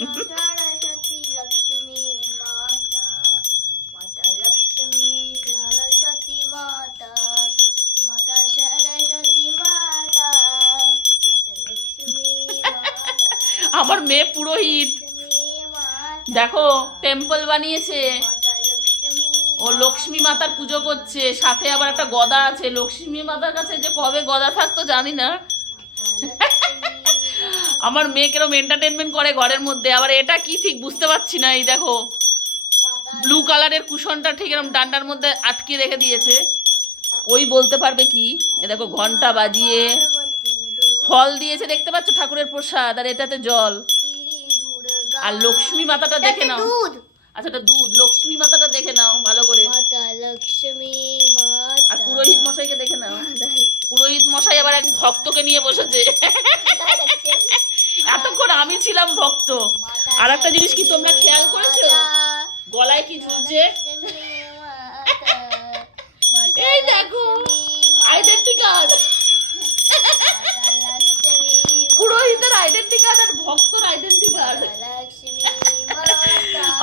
সরস্বতী লক্ষ্মী মাতা মাতা লক্ষ্মী সরস্বতী মাতা মাতা সরস্বতী মাতা মাতা লক্ষ্মী আমার মেয়ে পুরোহিত। দেখো টেম্পল বানিয়েছে। ও লক্ষ্মী মাতার পুজো করছে। সাথে আবার একটা গদা আছে। লক্ষ্মী মাতার কাছে যে কবে গদা থাকতো জানি না। আমার মেয়ে কিরম এন্টারটেনমেন্ট করে ঘরের মধ্যে? আবার এটা কি ঠিক বুঝতে পারছি না এই দেখো। ব্লু কালারের কুশনটা ঠিক এরকম ডান্ডার মধ্যে আটকে রেখে দিয়েছে। ওই বলতে পারবে কি? এ দেখো ঘণ্টা বাজিয়ে ফল দিয়েছে দেখতে পাচ্ছ ঠাকুরের প্রসাদ? আর এটাতে জল। আর লক্ষ্মী মাতাটা দেখে নাও। আচ্ছা এটা দুধ। লক্ষ্মী মাতাটা দেখে নাও ভালো করে। মাতা লক্ষ্মী মাতা। আর পুরোহিত মশাইকে দেখে নাও। পুরোহিত মশাই আবার এক ভক্তকে নিয়ে বসেছে। এতক্ষণ আমি ছিলাম ভক্ত। আর একটা জিনিস কি তোমরা খেয়াল করেছ? গলায় কি ঝুলছে?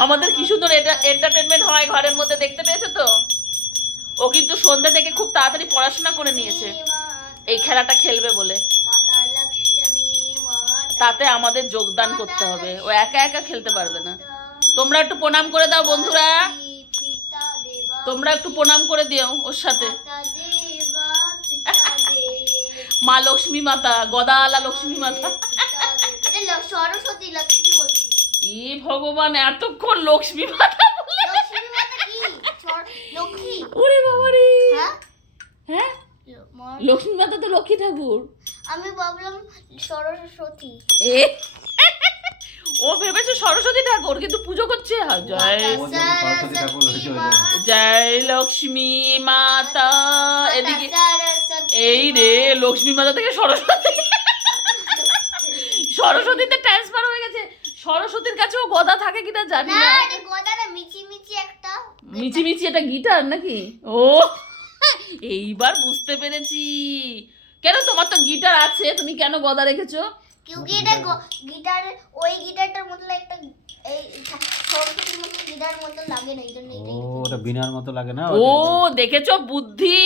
আমাদের কি সুন্দর এটা এন্টারটেনমেন্ট হয় ঘরের মধ্যে, দেখতে পেয়েছ তো? ও কিন্তু সন্ধ্যা থেকে খুব তাড়াতাড়ি পড়াশোনা করে নিয়েছে। এই খেলাটা খেলবে বলে। তাতে আমাদের যোগদান করতে হবে। ও একা একা খেলতে পারবে না। তোমরা একটু প্রণাম করে দাও বন্ধুরা। তোমরা একটু প্রণাম করে দিও ওর সাথে। মা লক্ষ্মী মাতা, গদালা লক্ষ্মী মাতা। সরস্বতী লক্ষ্মী বলছি। ই ভগবান এতক্ষণ লক্ষ্মী মাতা বলে লক্ষ্মী মাতা কি? লক্ষ্মী? ওরে বাবা রে। হ্যাঁ? হ্যাঁ? লক্ষ্মী মাতা তো লক্ষ্মী ঠাকুর। আমি ভাবলাম সরস্বতী। এ? ও ভেবেছে সরস্বতী ঠাকুর কিন্তু পুজো করছে জয় সরস্বতী। জয় লক্ষ্মী মাতা। এদিকে এই রে লক্ষ্মী মাতা থেকে সরস্বতী গেছে সরস্বতীর কাছেও গদা থাকে কিনা জানি না না। এটা গদা না মিচি মিচি একটা মিচি মিচি এটা গিটার নাকি? ও এইবার বুঝতে পেরেছি। কেন তোমার তো গিটার আছে? তুমি কেন গদা রেখেছো? কিউকি এটা গিটার ওই গিটারটার মতো একটা এই সরস্বতীর মতো গিটার মতো লাগে না এই জন্য ও ওটা বিনার মতো লাগে না? ও দেখেছ বুদ্ধি?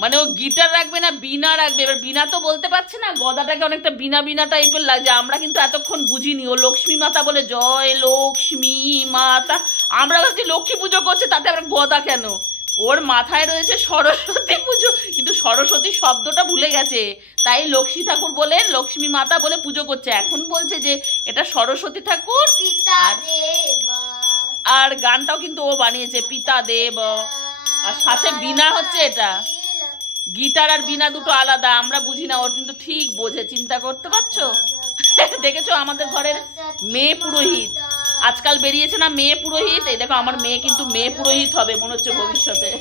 মানে ও গিটার রাখবে না বিনা রাখবে। এবার বিনা তো বলতে পারছে না গদাটাকে অনেকটা বিনা বিনা টাইপের লাগছে আমরা কিন্তু এতক্ষণ বুঝিনি। ও লক্ষ্মী মাতা বলে জয় লক্ষ্মী মাতা। আমরা ভাবছি লক্ষ্মী পুজো করছে তাতে আবার গদা কেন? ওর মাথায় রয়েছে সরস্বতী পুজো। কিন্তু সরস্বতী শব্দটা ভুলে গেছে। তাই লক্ষ্মী ঠাকুর বলে লক্ষ্মী মাতা বলে পুজো করছে। এখন বলছে যে এটা সরস্বতী ঠাকুর আর- আর গানটাও কিন্তু ও বানিয়েছে পিতা দেব আর সাথে বীণা হচ্ছে এটা। গিটার আর বিনা দুটো আলাদা, আমরা বুঝি না, ওর কিন্তু ঠিক বোঝে, চিন্তা করতে পারছ? দেখেছ আমাদের ঘরের মেয়ে পুরোহিত? আজকাল বেরিয়েছে না মেয়ে পুরোহিত? এই দেখো, আমার মেয়ে কিন্তু মেয়ে পুরোহিত হবে, মনে হচ্ছে ভবিষ্যতে।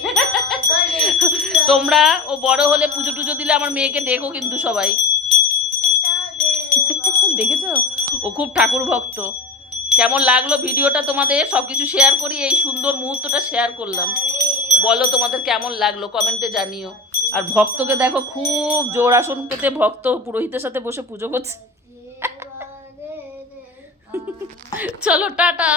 তোমরা ও বড় হলে পুজো টুজো দিলে আমার মেয়েকে ডেকো কিন্তু সবাই। দেখেছ? ও খুব ঠাকুর ভক্ত। কেমন লাগল ভিডিওটা তোমাদের? সবকিছু শেয়ার করি, এই সুন্দর মুহূর্তটা শেয়ার করলাম। বলো তোমাদের কেমন লাগল? কমেন্টে জানিও। আর ভক্তকে দেখো খুব জোর আসন পেতে ভক্ত পুরোহিতের সাথে বসে পুজো করছে। চলো টাটা।